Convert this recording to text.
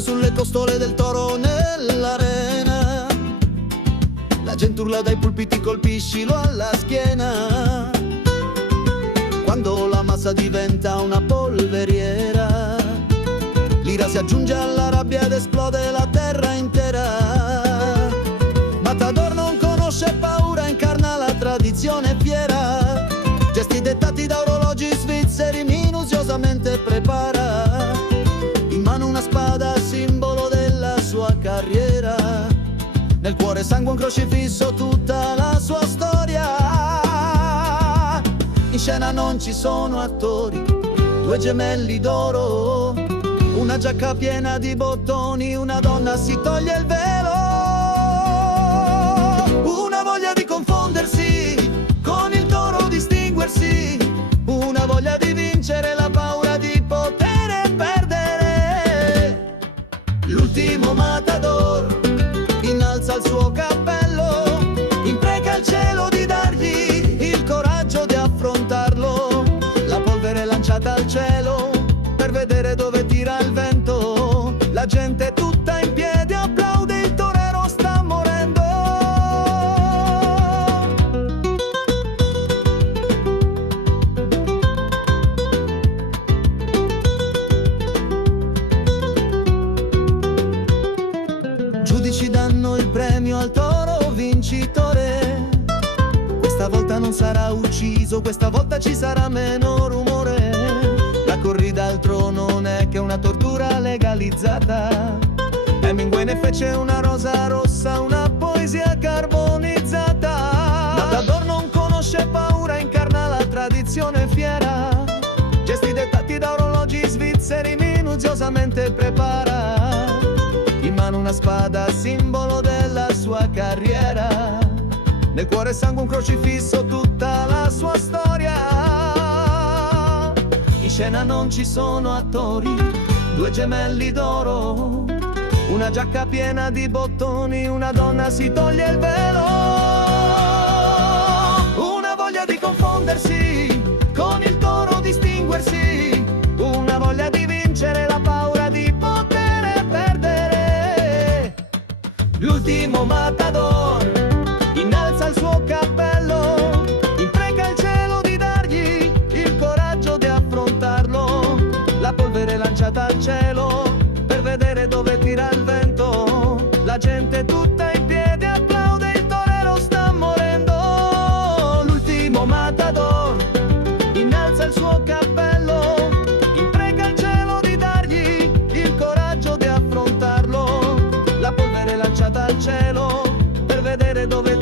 sangue sulle costole del toro nell'arena. La gente urla dai pulpiti, colpiscilo alla schiena. Quando la massa diventa una polveriera, l'ira si aggiunge alla rabbia ed esplode la terra intera. Matador non conosce paura, incarna la tradizione fiera. Gesti dettati da orologi svizzeri, minuziosamente prepara. In mano una spada, simbolo della sua carriera. Nel cuore sangue un crocifisso, tutta la sua storia. In scena non ci sono attori, due gemelli d'oro, una giacca piena di bottoni, una donna si toglie il velo. Una voglia di confondersi, con il toro distinguersi, una voglia di vincere, la paura di poter perdere. L'ultimo matador innalza il suo cappello, impreca il cielo di dargli il coraggio di affrontarlo. La polvere lanciata al cielo per vedere dove tira il vento. La gente tutta in piedi applaude, il torero sta morendo. Giudici danno il premio al toro vincitore. Questa volta non sarà ucciso, questa volta ci sarà meno rumore. La corrida al trono non è che una tortura legalizzata. Hemingway ne fece una rosa rossa, una poesia carbonizzata. Matador non conosce paura, incarna la tradizione fiera. Gesti dettati da orologi svizzeri, minuziosamente prepara. In mano una spada, simbolo della sua carriera. Nel cuore sangue un crocifisso, tutta la sua storia. In scena non ci sono attori, due gemelli d'oro, una giacca piena di bottoni, una donna si toglie il velo. Una voglia di confondersi, con il toro distinguersi, una voglia di vincere, la paura di poter perdere. L'ultimo matador innalza il suo cappello, impreca il cielo di dargli il coraggio di affrontarlo. La polvere lanciata al cielo per vedere dove tira il vento. La gente tutta in piedi applaude, il torero sta morendo. L'ultimo matador innalza il suo cappello, impreca il cielo di dargli il coraggio di affrontarlo. La polvere lanciata al cielo per vedere dove